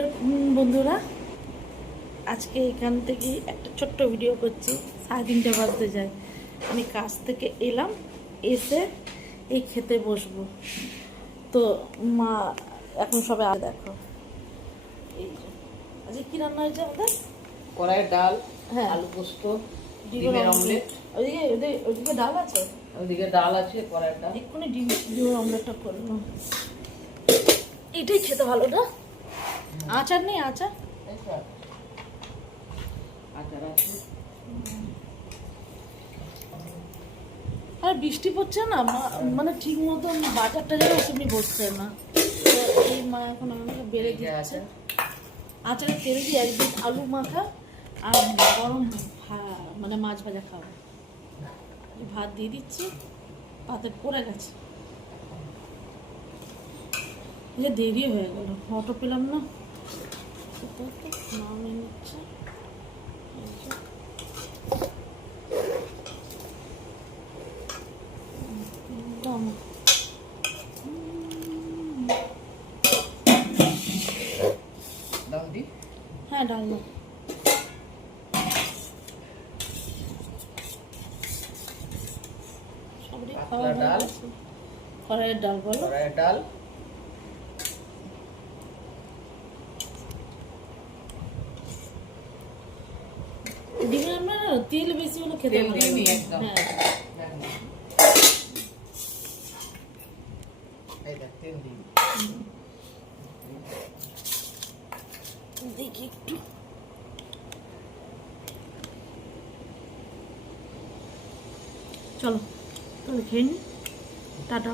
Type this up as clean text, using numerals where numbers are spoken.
Good afternoon বন্ধুরা, আজকে এখান থেকে একটা ছোট্ট ভিডিও করছি। 3:30 বাজতে যায়, আমি কাজ থেকে এলাম, এসে এই খেতে বসবো। তো মা এখন সবাই দেখো এই যে আজকে কী রান্না হয়েছে আমাদের। কড়াইয়ের ডাল, হ্যাঁ, আলু পোস্ত, ডিমের অমলেট। ওইদিকে ডাল আছে, ওইদিকে ডাল আছে, কড়াইয়ের ডাল। এক্ষুনি ডিমের অমলেটটা করলাম। এটাই খেতে ভালো না। আচার নেই? আচার আচার আছে। আর বৃষ্টি পড়ছে না, মানে ঠিক মতন বাজারটা যেন সেমনি বসছে না। তো এই মা এখন আমাকে বেড়ে দিচ্ছে। আচারে তেল দিয়ে একদিন আলু মাখা আর গরম মানে মাছ ভাজা খাবো। ভাত দিয়ে দিচ্ছি, পাতে পড়ে গেছে। যে দেরি হয়ে গেল, অটো পেলাম না। নামিয়ে নিচ্ছে। ডাল দি? হ্যাঁ, ডাল দাও। সবই খাওয়া ডাল, কড়াইয়ের ডাল বলো। কড়াইয়ের ডাল, ডিমের আমরা তেল বেশি হলে খেতে তেল ভালো দিইনি লাগে। একদম। হ্যাঁ, এই দেখ তেল দিই। দেখি একটু। চলো তাহলে খেয়ে নি, টাটা।